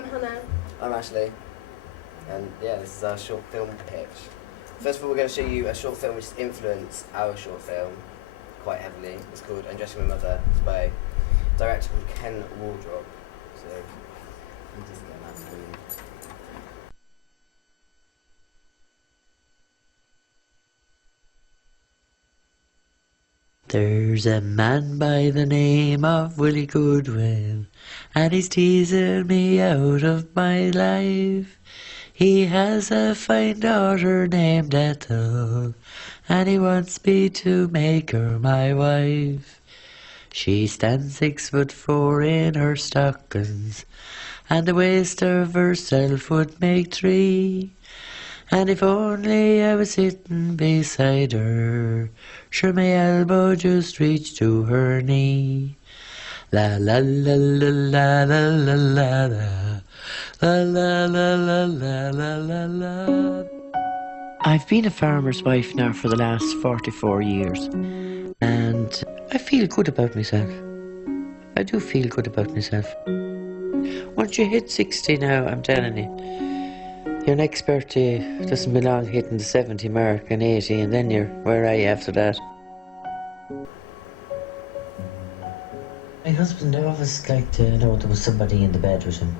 I'm Hannah. I'm Ashley, and yeah, this is our short film pitch. First of all, we're going to show you a short film which has influenced our short film quite heavily. It's called Undressing My Mother. It's by a director called Ken Waldrop. So, we'll just get that for you. There's a man by the name of Willie Goodwin, and he's teasing me out of my life. He has a fine daughter named Ethel, and he wants me to make her my wife. She stands 6'4" in her stockings, and the waist of herself would make 3. And if only I was sitting beside her, sure my elbow just reached to her knee. La la la la la la la la la la la la la la la la. I've been a farmer's wife now for the last 44 years, and I feel good about myself. I do feel good about myself. Once you hit 60 now, I'm telling you, your next birthday doesn't belong hitting the 70 mark and 80, and then you're where are you after that? My husband always liked to know there was somebody in the bed with him.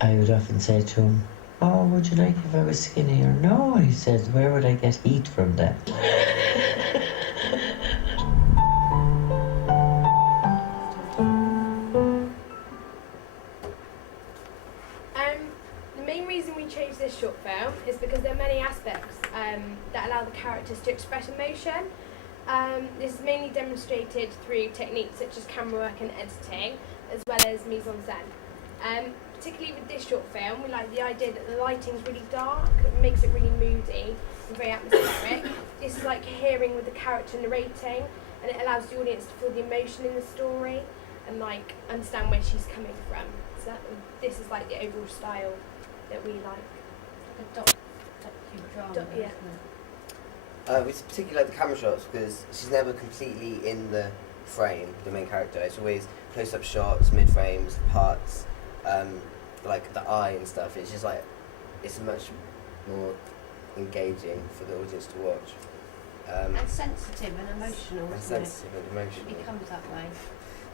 I would often say to him, "Oh, would you like if I was skinnier?" "No," he said, "where would I get heat from that?" The main reason we chose this short film is because there are many aspects that allow the characters to express emotion. This is mainly demonstrated through techniques such as camera work and editing, as well as mise-en-scène. Particularly with this short film, we like the idea that the lighting is really dark, it makes it really moody and very atmospheric. This is like hearing with the character narrating, and it allows the audience to feel the emotion in the story and like understand where she's coming from. So this is like the overall style that we like. Like a docudrama, Yeah. isn't it? We particularly like the camera shots because she's never completely in the frame, the main character. It's always close-up shots, mid-frames, parts, like the eye and stuff. It's just like, it's much more engaging for the audience to watch. And sensitive and emotional, And isn't sensitive and it? emotional. It becomes that way.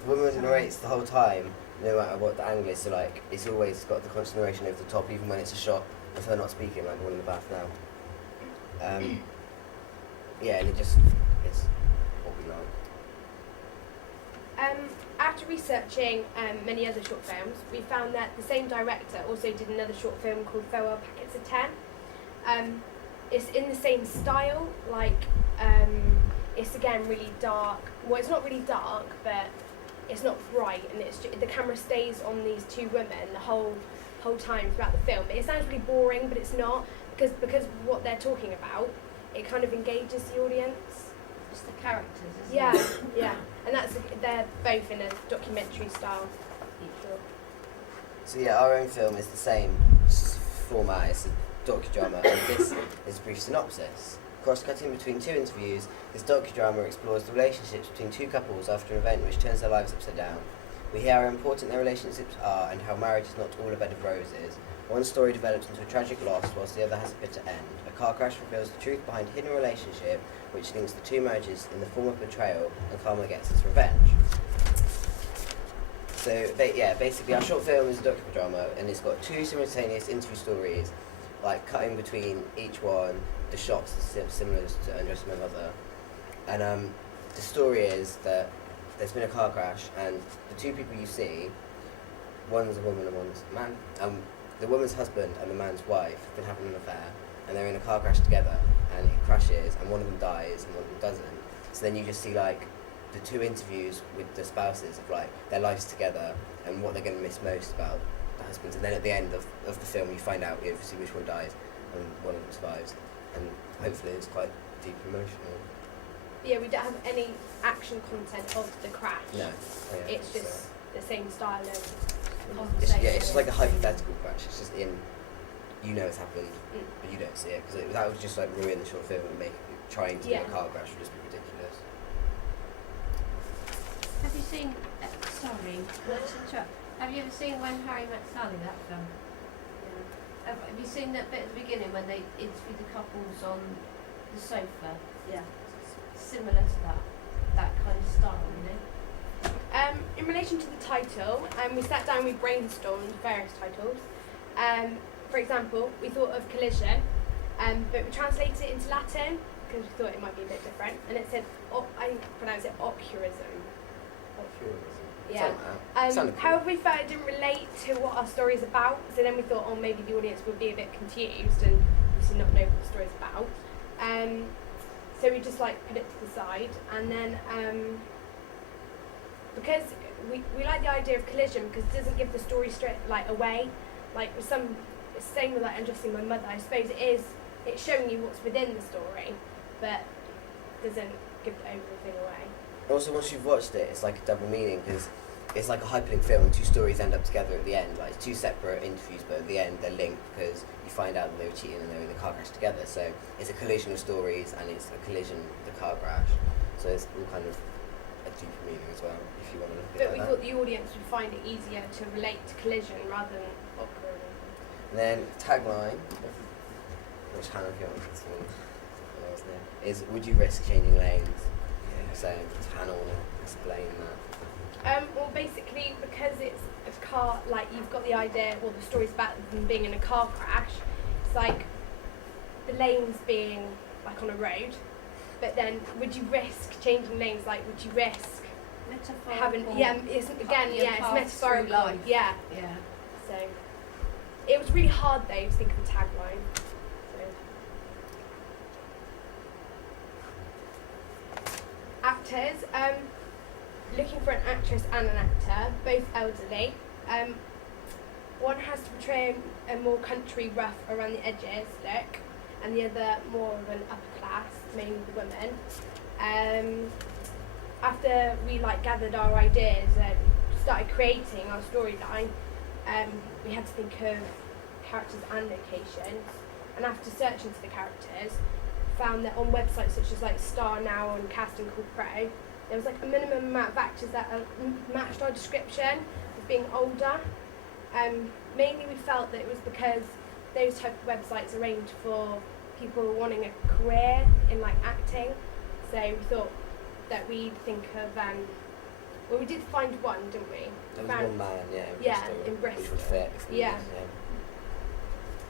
The woman narrates the whole time, no matter what the angle is, so like, it's always got the constant narration over the top, even when it's a shot of her not speaking, like the one in the bath now. Yeah, and it's what we like. After researching many other short films, we found that the same director also did another short film called Farewell Packets of 10. It's in the same style, like it's again really dark. Well, it's not really dark, but it's not bright, and the camera stays on these two women the whole time throughout the film. It sounds really boring, but it's not, because what they're talking about, it kind of engages the audience. It's the characters, isn't Yeah, it? yeah, and they're both in a documentary style. So yeah, our own film is the same format, it's a docudrama, and this is a brief synopsis. Cross-cutting between two interviews, this docudrama explores the relationships between two couples after an event which turns their lives upside down. We hear how important their relationships are and how marriage is not all a bed of roses. One story develops into a tragic loss whilst the other has a bitter end. A car crash reveals the truth behind a hidden relationship which links the two marriages in the form of betrayal, and karma gets its revenge. So basically our short film is a docudrama, and it's got two simultaneous interview stories, like cutting between each one. The shots are similar to Undressing My Mother, and the story is that there's been a car crash, and the two people you see, one's a woman and one's a man. The woman's husband and the man's wife have been having an affair, and they're in a car crash together, and it crashes, and one of them dies and one of them doesn't. So then you just see like the two interviews with the spouses of like their lives together and what they're going to miss most about the husbands, and then at the end of the film you find out obviously which one dies and one of them survives, and hopefully it's quite deep and emotional. Yeah, we don't have any action content of the crash. No. Yeah, It's just the same style of Conversation. yeah, it's just like a hypothetical crash. It's just you know it's happened, but you don't see it, because that would just like ruin the short film and make trying to do a car crash would just be ridiculous. Have you seen, sorry, not to interrupt, Have you ever seen When Harry Met Sally, that film? Have you seen that bit at the beginning when they interview the couples on the sofa? Yeah. Similar to that kind of style, you know? In relation to the title, we sat down, we brainstormed various titles. For example, we thought of collision, but we translated it into Latin because we thought it might be a bit different, and it said, I pronounce it ocurism. Yeah. However, we felt it didn't relate to what our story is about, so then we thought, oh, maybe the audience would be a bit confused and obviously not know what the story is about. So we just like put it to the side, and then because we like the idea of collision because it doesn't give the story straight away. Like with same with undressing my mother, I suppose it's showing you what's within the story, but doesn't give everything away. Also, once you've watched it, it's like a double meaning because it's like a hyperlink film and two stories end up together at the end. Like, it's two separate interviews, but at the end they're linked because you find out that they were cheating and they were in the car crash together. So it's a collision of stories and it's a collision of the car crash. So it's all kind of a deeper meaning as well, if you want to look at it. But we thought the audience would find it easier to relate to collision rather than ocurism. And then tagline, which Hannah wants to is would you risk changing lanes? So Hannah will explain that. Well, basically, because it's a car, like you've got the idea, well, the story's about them being in a car crash. It's like the lanes being like on a road, but then would you risk changing lanes? Like, would you risk having? Yeah, it's metaphorical. Life. Yeah. Yeah. So it was really hard though to think of a tagline. Actors, looking for an actress and an actor, both elderly. One has to portray a more country rough around the edges look, and the other more of an upper class, mainly the women. After we gathered our ideas and started creating our storyline, we had to think of characters and locations, and after searching for the characters, found that on websites such as Star Now and Casting Call Pro, there was a minimum amount of actors that matched our description of being older. Mainly we felt that it was because those type of websites are aimed for people wanting a career in acting. So we thought that we'd think of well, we did find one, didn't we? There was one man, in Bristol. Which would fit.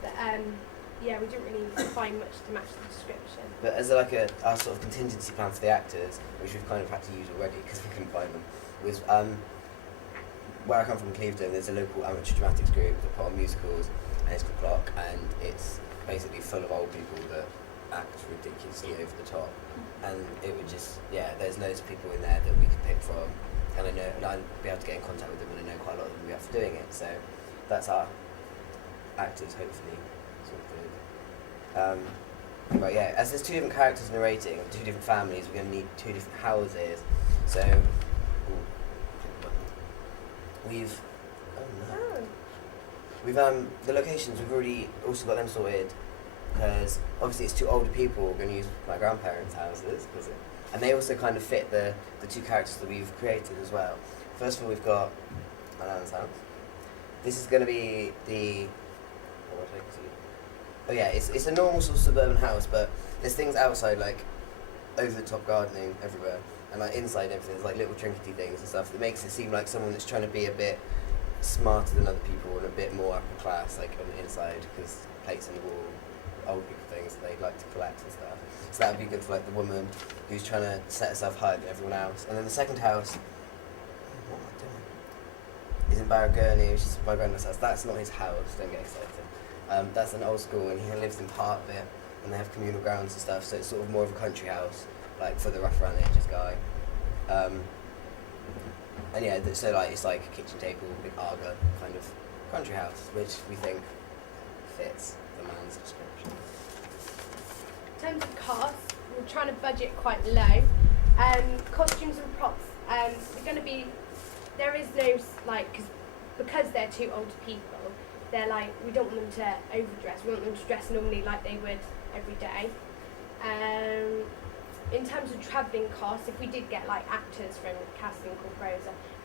But, we didn't really find much to match the description. But as our sort of contingency plan for the actors, which we've kind of had to use already because we couldn't find them, was where I come from, Clevedon, there's a local amateur dramatics group that put on musicals, and it's called Clock, and it's basically full of old people that act ridiculously over the top. And it would just, there's loads of people in there that we could pick from, and I'd be able to get in contact with them, and I know quite a lot of them will be after doing it. So that's our actors, hopefully. But as there's two different characters narrating, two different families, we're going to need two different houses. So we've the locations, we've already also got them sorted because obviously it's two older people. We're going to use my grandparents' houses and they also kind of fit the two characters that we've created as well. First of all, we've got my nan's house. This is going to be it's a normal sort of suburban house, but there's things outside over the top gardening everywhere, and inside everything there's little trinkety things and stuff that makes it seem like someone that's trying to be a bit smarter than other people and a bit more upper class on the inside, because plates on the wall, old people things that they like to collect and stuff. So that would be good for the woman who's trying to set herself higher than everyone else. And then the second house, what am I doing? Is in Barragurney, which is my granddad's house. That's not his house, don't get excited. That's an old school, and he lives in part of it, and they have communal grounds and stuff, so it's sort of more of a country house, for the rough around the edges guy. It's like a kitchen table, big Arga kind of country house, which we think fits the man's description. In terms of cost, we're trying to budget quite low. Costumes and props, they're going to be, there is no, because they're two older people, they're we don't want them to overdress, we want them to dress normally like they would every day. In terms of travelling costs, if we did get actors from Casting Call Pros,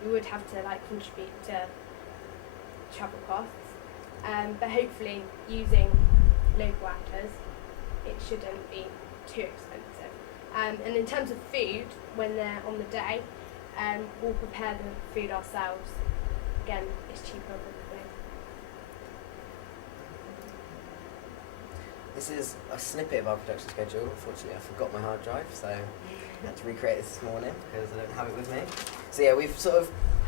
we would have to contribute to travel costs. But hopefully, using local actors, it shouldn't be too expensive. And in terms of food, when they're on the day, we'll prepare the food ourselves. Again, it's cheaper probably. This is a snippet of our production schedule. Unfortunately, I forgot my hard drive, so I had to recreate this morning because I don't have it with me. So yeah, we've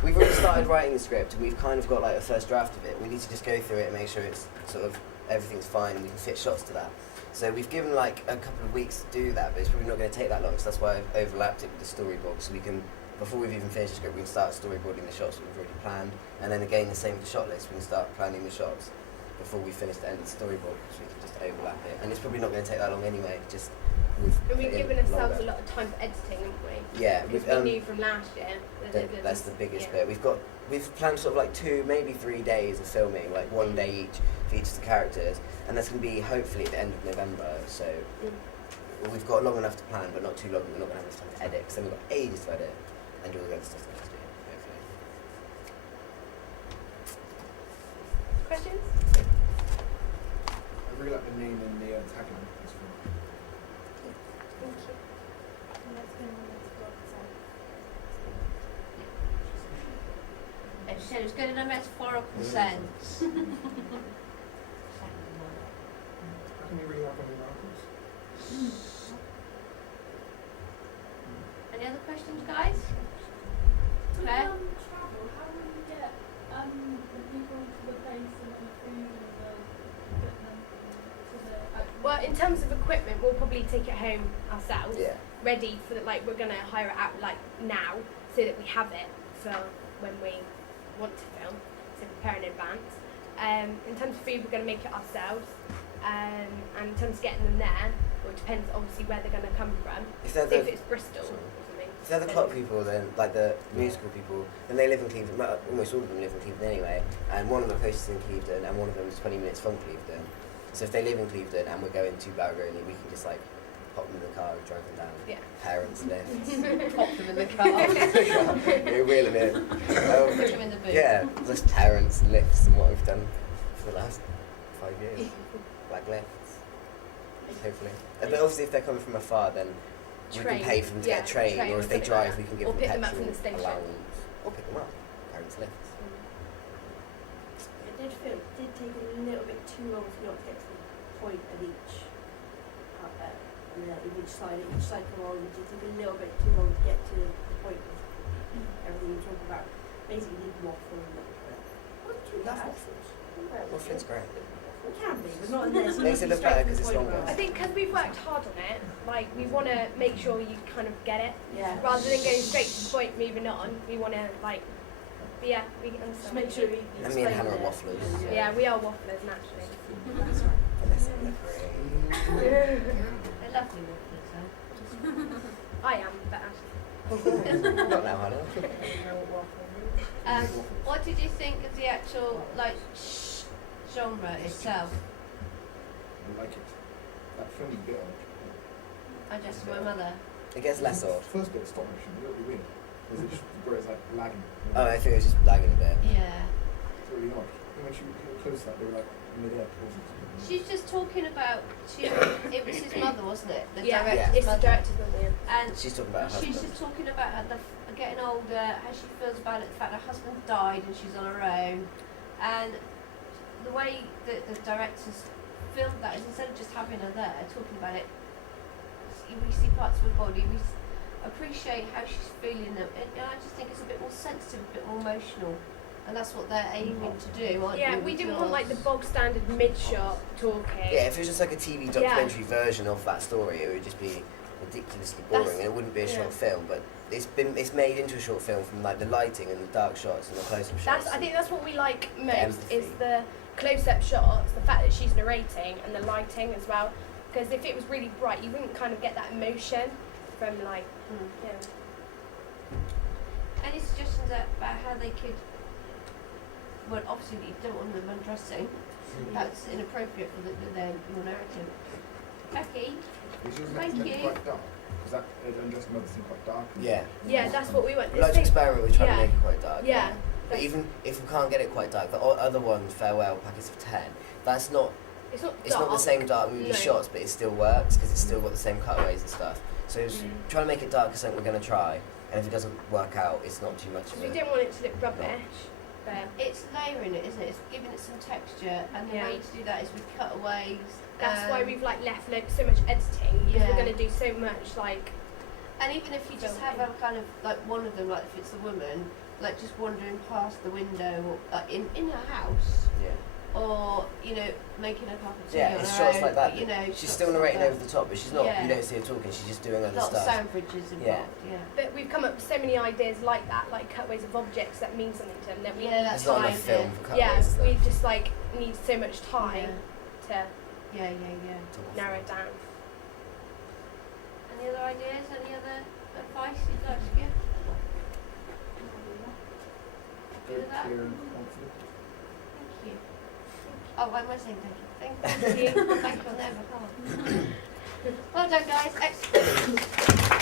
already started writing the script, and we've kind of got like a first draft of it. We need to just go through it and make sure it's sort of everything's fine and we can fit shots to that. So we've given like a couple of weeks to do that, but it's probably not going to take that long. So that's why I've overlapped it with the storyboard, so we can, before we've even finished the script, we can start storyboarding the shots that we've already planned, and then again the same with the shot list. We can start planning the shots before we finish the end of the storyboard, so we can just overlap it. And it's probably not going to take that long anyway. Just We've given ourselves a lot of time for editing, haven't we? Yeah, because we knew from last year that's the biggest bit. We've planned sort of like 2, maybe 3 days of filming, like 1 day each for each of the characters, and that's going to be hopefully at the end of November. So we've got long enough to plan, but not too long. We're not going to have enough time to edit, because then we've got ages to edit and do all the other stuff that we have to do. Hopefully. Questions? I really like the name and the tagline. That's cool. Thank you. As you said, it was good in a metaphorical sense. How can you really like any miracles? Any other questions, guys? With Claire? travel, how will you get the people to the place and the food and the equipment to the Well, in terms of equipment, we'll probably take it home ourselves, Yeah. ready for we're gonna hire it out like now, so that we have it for when we want to film, so prepare in advance. In terms of food, we're gonna make it ourselves, and in terms of getting them there, well, it depends obviously where they're gonna come from. If they're So the, if it's Bristol sorry. or something. if they're the clock people, then like the musical people, then they live in Clevedon. Almost all of them live in Clevedon anyway, and one of them hosts in Clevedon, and one of them is 20 minutes from Clevedon. So if they live in Clevedon and we're going to Barrowgony, we can just like pop them in the car and drive them down. Yeah. Parents lifts. Pop them in the car. Yeah, wheel them in. Put them in the boot. Yeah, just parents lifts and what we've done for the last 5 years. Like lifts, hopefully. But obviously if they're coming from afar, then we Train. can pay for them to get a train, or if they something like drive, that. we can give Or them pick them petrol up from the station. allowance. Or pick them up. Parents lifts. It did take a little bit too long for not to get to the point of each each side come on. It did take a little bit too long to get to the point of everything you talk about. Basically, need waffle and that. What do you Love have? waffles. Waffling's great. It can be, but not in this. Makes it look better 'cause it's longer. I think because we've worked hard on it, like we want to make sure you kind of get it, Yeah. rather than going straight to the point, moving on. We want to like, but yeah, we Just understand. make sure you And me and explain Hannah are it. wafflers. Yeah, we are wafflers naturally. Vanessa, They're lovely waffles, though. I am, but not now, Hannah. What did you think of the actual genre itself? I like it. That film is a bit odd. I just my mother. It gets less odd. First bit of stop motion, a little bit weird. Because it's where it's like lagging. Oh, I think it was just lagging a bit. Yeah. It's really odd. And when she was close to that, they were like mid-air pausing. She's just talking about it was his mother, wasn't it? The yeah, director's it's the mother. director's mother. Yeah. And She's talking about her she's husband. just talking about getting older, how she feels about it, the fact her husband died and she's on her own. And the way that the directors filmed that is instead of just having her there talking about it, we see parts of her body, we appreciate how she's feeling them. And I just think it's a bit more sensitive, a bit more emotional. And that's what they're aiming to do, aren't Yeah, you? we with didn't want like the yours? bog standard mid-shot talking. Yeah, if it was just like a TV documentary version of that story, it would just be ridiculously boring, and it wouldn't be a short film. But it's made into a short film from like the lighting and the dark shots and the close-up shots. I think that's what we like most empathy. is the close-up shots, the fact that she's narrating, and the lighting as well. Because if it was really bright, you wouldn't kind of get that emotion from like, yeah. Any suggestions about how they could? Well, obviously you don't want them undressing. That's inappropriate for your narrative. Becky, Which is Thank meant to be you. quite dark. Because that undressed mother seemed quite dark. Yeah. Yeah, that's what we want. Logic Experiment was trying to make it quite dark. Yeah, But even if we can't get it quite dark, the other one, Farewell, Packets of 10, that's not. It's not It's not the same dark movie No. shots, but it still works because it's still got the same cutaways and stuff. So it's trying to make it dark is something we're going to try, and if it doesn't work out, it's not too much of We a... don't want it to look rubbish. But It's layering it, isn't it? It's giving it some texture, and the Yeah. way to do that is with cutaways. that's why we've like left so much editing because Yeah. we're going to do so much like And even if you just have a kind of like one of them, like if it's a woman, like just wandering past the window, or like in her house, Yeah. or you know making a cup of tea Yeah, on it's her shots own, like that. but, you know, She's shots still like narrating that. over the top, but she's not. Yeah. You don't see her talking. She's just doing other Not stuff. sound bridges involved. Yeah. but we've come up with so many ideas like that, like cutaways of objects that mean something to them that we Yeah, need that's There's not time enough film for cutaways. yeah and stuff. we just like need so much time to Yeah. narrow it down. Any other ideas? Any other advice you'd like to give? Very Do that. clear and confident. Thank you. Oh, why am I saying thank you? Thank you. Thank you on their behalf. Well done, guys. Excellent.